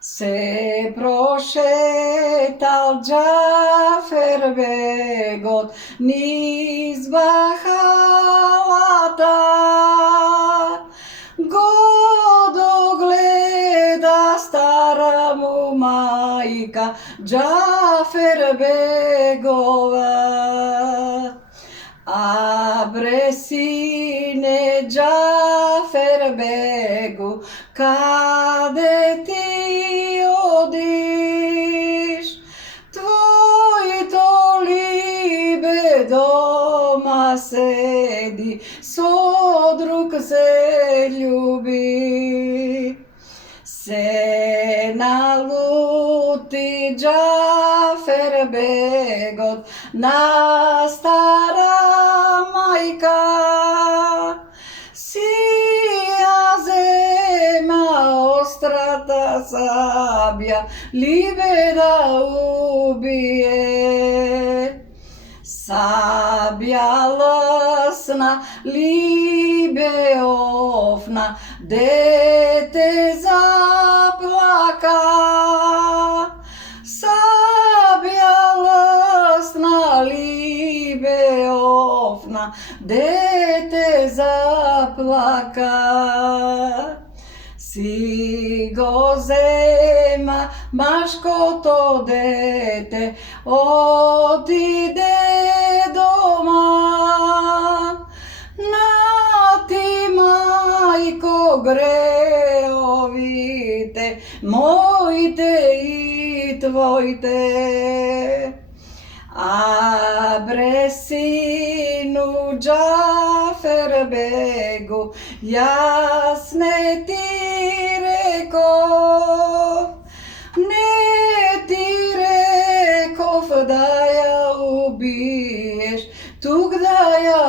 Се прошетал Џафер бегот низ бахалата, го догледа стара му мајка Џафер бегова. Абре сине Џафер бегу, каде ти одиш? Твоето либе дома седи, со друг се љуби. Се налути Џафер бегот на стара мајка, си ја зема острата сабја, либе да убие. Сабја ласна, либе офна, дете заплака. Сабја ласна, либе офна, дете заплака. Си го зема машкото дете, отиде дома. На ти, мајко, греовите, моите и твоите. Абре сину Џафер бегу, јас не ти реков, не ти реков да ја убиеш, тук да ја